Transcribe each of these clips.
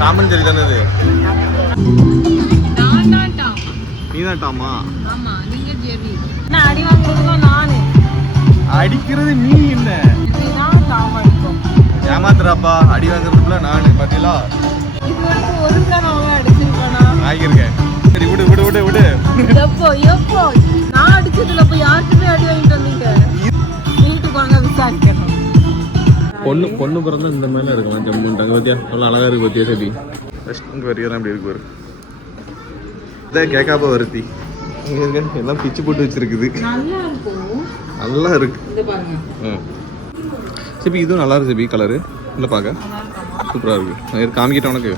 டாமன் ஜெரி தானே இது? நீதான் டாமா? ஆமா, நீங்க ஜெரி. நான் அடி வாங்குறதுலாம் நானு. அடிக்கிறது நீ இல்ல. இதுதான் டாமா இருக்கும். ஏமாத்துறாப்பா, அடி வாங்குறதுல நானு பாத்தீங்களா? இது வரைக்கும் ஒரு காரணம் அடிச்சிருக்கானா? ஆகியிருக்கேன். சரி விடு விடு விடு விடு. எப்போ எப்போ நான் அடிச்சதுல போய் யாருக்குமே அடி வாங்கிட்டு வந்தீங்க? வீட்டுக்கு வாங்க விசாரிக்கணும். பொண்ணு பிறந்தா இந்த மாதிரிலாம் இருக்கலாம். ஜம்முன்ட்டாங்க பத்தியா, நல்லா அழகா இருக்கு பத்தியா. சரி இங்கே வரைக்கும் அப்படி இருக்கு. இதான் கேட்காப்ப வருத்தி எல்லாம் பிச்சு போட்டு வச்சிருக்குது. நல்லா இருக்கு. சரி இதுவும் நல்லா இருக்கு. சரி கலரு இல்லை பார்க்க சூப்பராக இருக்கு. காமிக்கிட்ட உனக்கு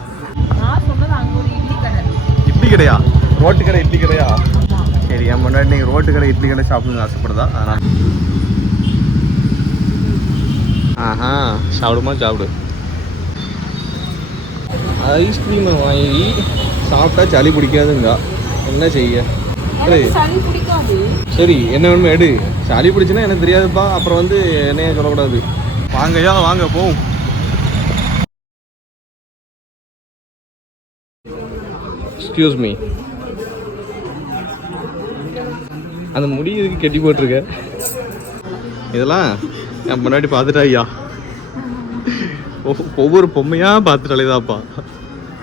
இட்லி கடையா? ரோட்டு கடை இட்லி கடையா? சரி என் முன்னாடி நீங்கள் ரோட்டு கடை இட்லி கடை சாப்பிடணும்னு ஆசைப்படுதா? அதனால் ஆஹா சாப்பிடுமா சாப்பிடு. ஐஸ்கிரீமை வாங்கி சாப்பிட்டா சளி பிடிக்காதுங்க. என்ன செய்ய? சரி என்ன வேணுமோ எடு. சளி பிடிச்சுன்னா எனக்கு தெரியாதுப்பா. அப்புறம் வந்து என்னைய சொல்லக்கூடாது. வாங்கயா வாங்க போவோம். எக்ஸ்கியூஸ் மீ, அந்த முடி இதுக்கு கெட்டி போட்டிருக்க? இதெல்லாம் என் முன்னாடி பார்த்துட்டா ஐயா. ஒவ்வொரு பொம்மையா பார்த்துட்டாலேதாப்பா.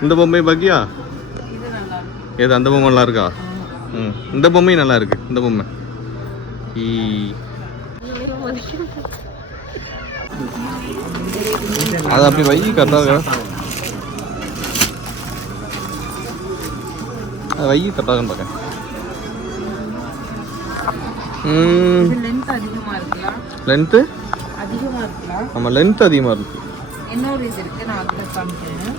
இந்த பொம்மையை பாக்கியா? ஏது அந்த பொம்மை நல்லா இருக்கா? இந்த பொம்மையும் நல்லா இருக்கு. இந்த பொம்மை அது அப்படி வை கரெக்டாக. அது வை கரெக்டாகன்னு பார்க்க. லென்த்து அதிகமாக இருக்கலாம். ஆமாம் லென்த் அதிகமாக இருக்கு. இன்னொரு இது இருக்கு, நான் அதில் காமிக்கிறேன்.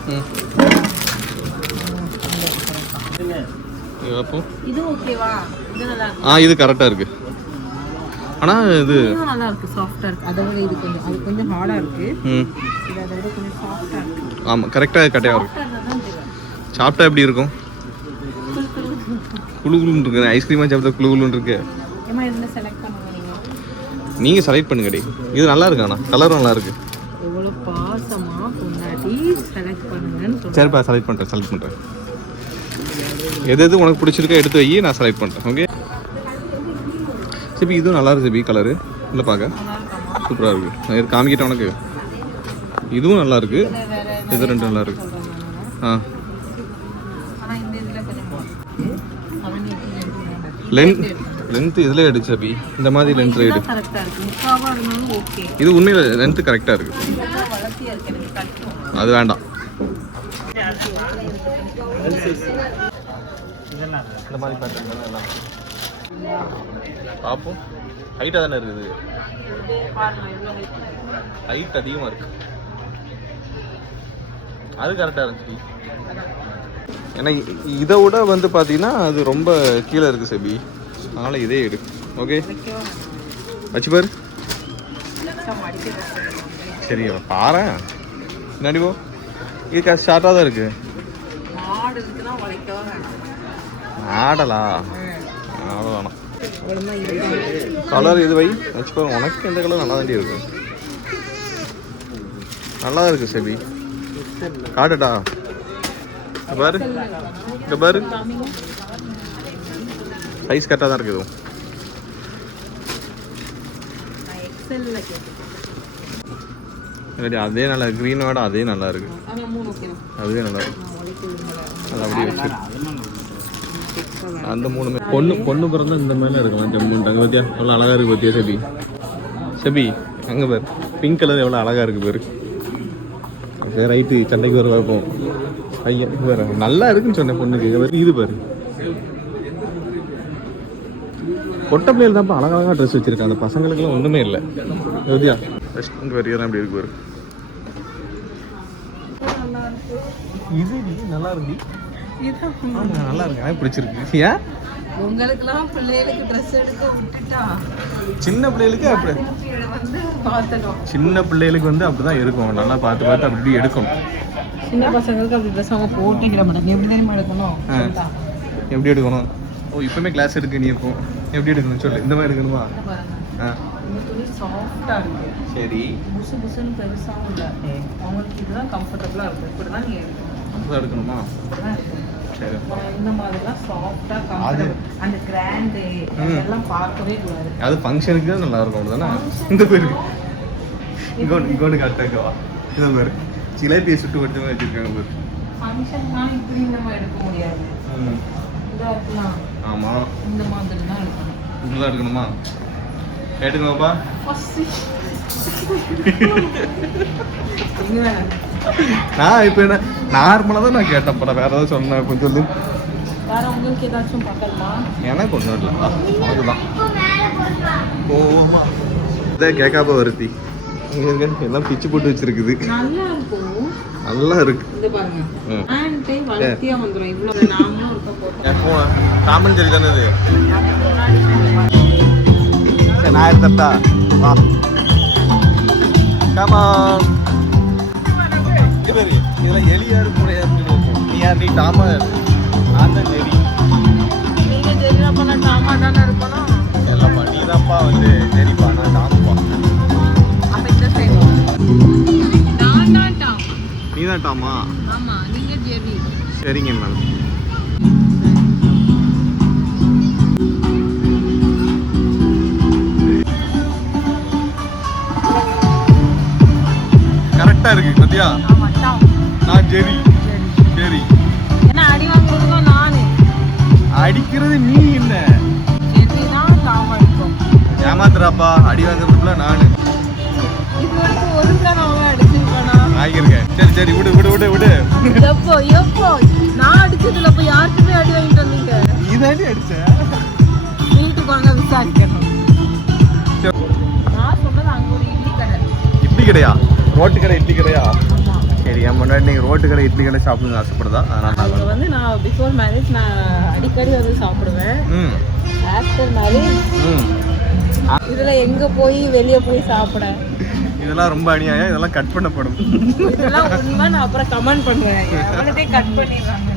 இது ஓகேவா? இது நல்லா இருக்கு. இது கரெக்டாக இருக்கு. ஆனால் இது நல்லா இருக்கு, சாஃப்டாக இருக்கு. அதை விட இது கொஞ்சம் அது கொஞ்சம் ஹார்டாக இருக்கு. இது அதை விட கொஞ்சம் சாஃப்டாக இருக்கு. ஆமாம் கரெக்டாக கட்டையாக இருக்கு. சாப்பிட்டா எப்படி இருக்கும்? குழு குழுன்னு இருக்கு. ஐஸ்கிரீமாக சாப்பிட்டா குழு குழுன்னு இருக்கு. நீங்கள் செலக்ட் பண்ணுங்கடி. இது நல்லா இருக்கு. ஆனால் கலரும் நல்லா இருக்கு. எவ்வளோ பாசமாக முன்னாடி செலக்ட் பண்ணுங்கன்னு. சரிப்பா செலக்ட் பண்ணுறேன். எது உனக்கு பிடிச்சிருக்கோ எடுத்து வை, நான் செலக்ட் பண்ணுறேன். ஓகே சரி இதுவும் நல்லா இருக்கு. சரி கலரு இல்லை பார்க்க சூப்பராக இருக்கு. இது காமிக்கிட்ட உனக்கு. இதுவும் நல்லா இருக்கு. இது ரெண்டும் நல்லா இருக்கு. லென்த் இதில் எடுச்சு அபி. இந்த மாதிரி லென்த்தில் எடு. இது உண்மையில் லென்த்து கரெக்டாக இருக்கு. அது வேண்டாம். இந்த மாதிரி பேட்டர்ன் பார்ப்போம். ஹைட்டாக தானே இருக்குது. ஹைட் அதிகமாக இருக்கு. அது கரெக்டாக இருந்துச்சு. ஏன்னா இதை விட வந்து பார்த்தீங்கன்னா அது ரொம்ப கீழே இருக்குது செபி. அதனால் இதே எடு. ஓகே வச்சு பாரு. சரி பாரு முன்னாடி போ. இது ஷார்ட்டாக தான் இருக்கு. ஆடலா வேணாம். கலர் இது வை வச்சு பாரு. உனக்கு எந்த கலர் நல்லா தாண்டி இருக்கு. நல்லா இருக்கு செபி. காட்டுடா பாரு. இங்கே பாரு சைஸ் கரெக்டாக தான் இருக்குது. அதே நல்லா க்ரீனோட அதே நல்லா இருக்கு. அதுவே நல்லா இருக்கு. அது அப்படியே வச்சு அந்த மூணுமே பொண்ணு பிறந்தா இந்த மாதிரிலாம் இருக்கலாம். ஜம்முன்ட்டாங்க பத்தியா, எவ்வளோ அழகா இருக்கு பத்தியா. செபி அங்கே பாரு. பிங்க் கலர் எவ்வளோ அழகா இருக்கு பாரு. சரி ரைட்டு சண்டைக்கு வர வைப்போம். ஐயா வேற நல்லா இருக்குன்னு சொன்னேன் பொண்ணுக்கு. இது பாரு பொட்டை பிள்ளைகள் தான்ப்பா அழகழகாக ட்ரெஸ் வச்சிருக்கேன். அந்த பசங்களுக்குலாம் ஒன்றுமே இல்லை. யோதியா இங்கே வரைக்கும் அப்படி இருக்கு பாரு. இது நல்லா இருக்கு. நல்லா இருக்கு. எனக்கு பிடிச்சிருக்கு. ஏன் உங்களுக்குலாம் பிள்ளைகளுக்கு ட்ரெஸ் எடுக்க விட்டுட்டா சின்ன பிள்ளைகளுக்கு அப்படி சின்ன பிள்ளைகளுக்கு வந்து அப்படிதான் இருக்கும். நல்லா பார்த்து அப்படி எடுக்கணும். சின்ன பசங்களுக்கு அப்படி ட்ரெஸ் அவங்க போட்டுக்கிற மாட்டாங்க. எப்படி தெரியுமா எடுக்கணும்? எப்படி எடுக்கணும்? ஓ இப்பவுமே கிளாஸ் எடுக்க நீ இப்போ எப்படி எடுக்கணும் சொல்லு. இந்த மாதிரி எடுக்கணுமா? இந்த துணி சாஃப்டாக இருக்குது. சரி புசு புசுன்னு பெருசாகவும் இல்லை. அவங்களுக்கு இதுதான் கம்ஃபர்டபுளாக இருக்கும். இப்படி தான் நீங்கள் எடுக்கணும். அதான் எடுக்கணுமா? சரி. இந்த மாதிரிலாம் சாஃப்டா கம்ஃபர்டபிள் அந்த கிராண்ட் இதெல்லாம் பார்க்கவே கூடாது. அது ஃபங்க்ஷனுக்கு தான் நல்லா இருக்கும் தானே. இந்த பேரு இங்கோன்னு கரெக்டாக இந்த பேர் சிலேபியை சுட்டு வச்சு வச்சிருக்காங்க பேர். ஃபங்க்ஷன்லாம் இப்படி நம்ம எடுக்க முடியாது. இதா இருக்கலாம். ஆமாம், இந்த மாதிரி தான் எடுக்கணும். இப்படிதான் எடுக்கணுமா? கேட்டுக்கோப்பா. நான் இப்போ என்ன நார்மலாக தான் நான் கேட்டேன்ப்பா, வேற ஏதாவது சொன்னேன் கொஞ்சம் சொல்லு. வேற உங்களுக்கு ஏதாச்சும் பார்க்கலாமா? எனக்கு ஒன்றும் இல்லை, அதுதான் ஓமா இதை கேட்காப்ப வருத்தி இங்கே எல்லாம் பிச்சு போட்டு வச்சிருக்குது. நல்லா இருக்கும், நல்லா இருக்கு. இது பாருங்க ஆன்டே வளர்த்தியா வந்துரும். இவ்வளவு நாமளும் இருக்க போறோம். காமன் சரி தானே இது. நான் எடுத்தா வா காமான். இதெல்லாம் எலியா இருக்கும். நீ யார்? நீ டாமா? நான் தான் சரி. நீங்க சரியா பண்ண டாமா தானே இருக்கணும். எல்லாம்ப்பா நீ தான்ப்பா வந்து சரிப்பா, நான் டாம்பா. அப்ப இந்த சைடு நான் தான் டாம். நீ தான் டாமா? ஆமா, நீங்க ஜெரி. சரிங்க மேம். கரெக்டா இருக்கு பத்தியா? ஆமா டாம். நான் ஜெரி. சரி, ஏன்னா அடி வாங்குறதுலாம் நானு. அடிக்கிறது நீ என்ன? ஜெரி தான் டாம் அடிக்கும். ஏமாத்துறாப்பா, அடி வாங்குறதுக்குள்ள நானு. இது வரைக்கும் ஒழுங்கா நான் அடிச்சிருப்பேனா? ஆகியிருக்கேன். சரி சரி விடு விடு விடு விடு. எப்போ எப்போ நான் அடிச்சதுல போய் யாருக்குமே அடி வாங்கிட்டு வந்தீங்க? நீ தாண்டி அடிச்ச. வீட்டுக்கு வாங்க விசாரிக்கணும். நான் சொன்னது அங்க ஒரு இட்லி கடை. இட்லி கடையா? ரோட்டு கடை இட்லி கடையா? ஆமா. சரி, என் முன்னாடி நீங்கள் ரோட்டு கடை இட்லி கடை சாப்பிடுங்க ஆசைப்படுதா? அதனால் அங்க வந்து நான் பிஃபோர் மேரேஜ் நான் அடிக்கடி வந்து சாப்பிடுவேன். ஆஃப்டர் மேரேஜ் இதுல எங்க போய் வெளியே போய் சாப்பிட? இதெல்லாம் ரொம்ப அநியாயம், இதெல்லாம் கட் பண்ணப்படும். இதெல்லாம் உண்மை. நான் அப்புறம் கமெண்ட் பண்ணுவேன், எவ்வளோதே கட் பண்ணிடுறாங்க.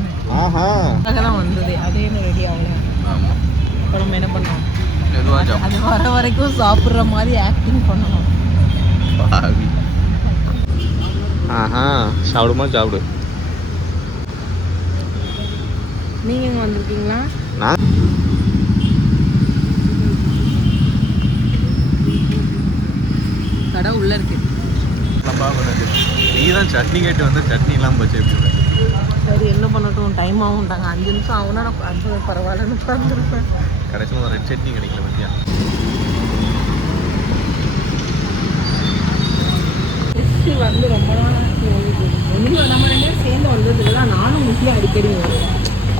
ஆஹா, அதெல்லாம் வந்தது அதே ரெடி ஆகல. ஆமாம், அப்புறம் என்ன பண்ணோம்? எதுவாச்சும் அது வர வரைக்கும் சாப்பிட்ற மாதிரி ஆக்டிங் பண்ணணும். ஆஹா, சாப்பிடுமா சாப்பிடு. நீங்க இங்க வந்திருக்கீங்களா? நான் கடை உள்ள இருக்கு. நீ தான் சட்னி கேட்டு வந்து சட்னி இல்லாமல் வச்சு எப்படி? சரி, என்ன பண்ணட்டும், டைம் ஆகும்ட்டாங்க. 5 நிமிஷம் ஆகுனா நான் அது பரவாயில்லன்னு உட்காந்துருப்பேன். கடைசியில் ஒரு ரெட் சட்னி கிடைக்கல பத்தியா? வந்து ரொம்ப நாள் நீங்கள் நம்ம 2 பேரும் சேர்ந்து வந்ததுல தான் நானும் முக்கியம் அடிக்கடி வருவேன்.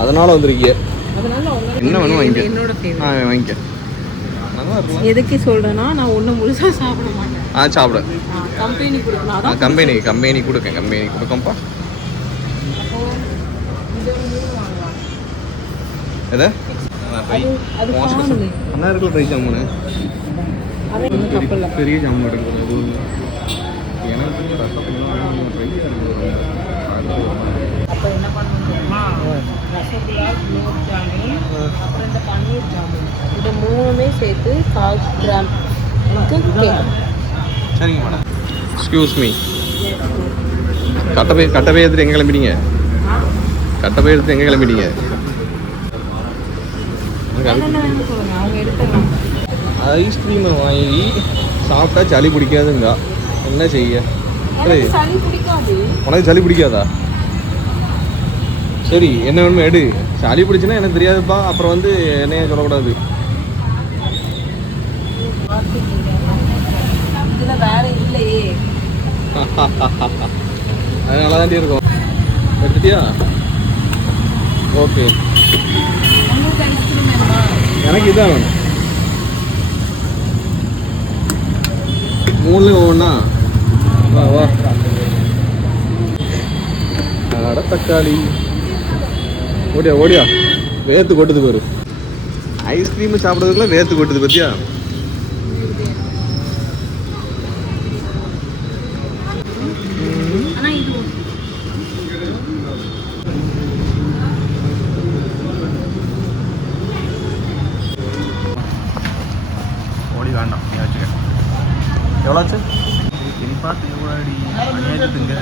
அதனால வந்திருக்கீங்க. அதனால என்ன வேணும் வாங்கிக்க. என்னோட தேவை. வாங்கிக்க. நல்லா இருக்கும். எதுக்கு சொல்றேன்னா நான் ஒண்ணு முழுசா சாப்பிட மாட்டேன். சாப்பிட கம்பெனி கொடுக்கணும். அதான் கம்பெனி கொடுக்கப்பா. அப்போ இது ஒரு 3 வாங்கலாம். எதை? அது காணுமே. அண்ணா இருக்கிற ட்ரை ஜாமுனு அவன் இன்னும் கப்பல்ல. பெரிய ஜாமுன் எடுக்கிறது. எனக்கு அப்போ என்ன பண்ணணும் தெரியுமா? ரசகுல்லா, குலோப் ஜாமுன், அப்புறம் இந்த பன்னீர் ஜாமுன், இது 3மே சேர்த்து 1/4 கிராம் கேக். சரிங்க மேடம். எக்ஸ்கியூஸ் மீ, கட்டப்பை எடுத்துட்டு எங்கே கிளம்பிட்டீங்க? கட்டப்பை எடுத்து எங்கே கிளம்பிட்டீங்க? சொல்லுங்க, அவங்க எடுத்துக்கலாம். ஐஸ்கிரீமை வாங்கி சாப்பிட்டா சளி பிடிக்காதுங்க. என்ன செய்ய? சளி பிடிக்காது. உனக்கு சளி பிடிக்காதா? சரி, என்ன வேணுமோ எடு. சளி பிடிச்சுன்னா எனக்கு தெரியாதுப்பா, அப்புறம் வந்து என்னைய சொல்லக்கூடாது. இதுல வேற இல்லையே. அது நல்லா தாண்டி இருக்கும். எடுத்துட்டியா? ஓகே, உங்களுக்கு ஐஸ்கிரீம் வேணுமா? எனக்கு இதான் வேணும். 3 ஒவ்வொன்றா. வா வா. அட தக்காளி, ஓடியா வேர்த்து கொட்டுது பாரு. ஐஸ்கிரீம் சாப்பிட்றதுக்குள்ள வேர்த்து கொட்டுது பத்தியா? ஓடி வேண்டாம், நீ வச்சுக்க. எவ்வளோச்சு? பார்த்து எவ்வளோ அடி அநியாயத்துங்க.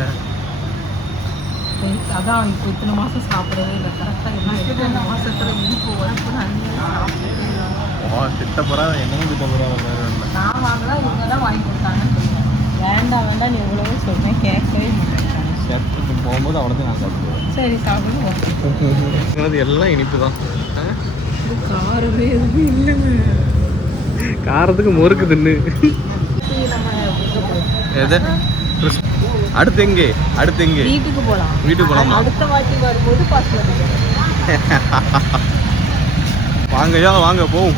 அதான் இப்போ இத்தனை மாதம் சாப்பிடவே இல்லை கரெக்டாக எல்லாம் எத்தனை மாதத்துல இனிப்பு உடம்பு அண்ணி சாப்பிட்டு திட்டப்பறா என்னையும் திட்டப்பறா நான் வாங்கலாம் இவங்க தான் வாங்கி கொடுத்தாங்கன்னு சொல்லுவேன். வேண்டாம் வேண்டாம் நீ எவ்வளவோ சொல்கிறேன் கேட்கவே மாட்டேன். சேர்த்துட்டு போகும்போது அவனை தான் நான் சாப்பிடுவேன். சரி சாப்பிடுவோம். எல்லாம் இனிப்பு தான். காரமே எதுவும் இல்லைங்க. காரத்துக்கு முறுக்கு தின்னு. நம்ம எங்கே போகலாம்? எது அடுத்து எங்கே வீட்டுக்கு போகலாம். வீட்டுக்கு போகலாமா? அடுத்த வாட்டி வரும்போது பாஸ்மதி வாங்கய்யா வாங்க போவோம்.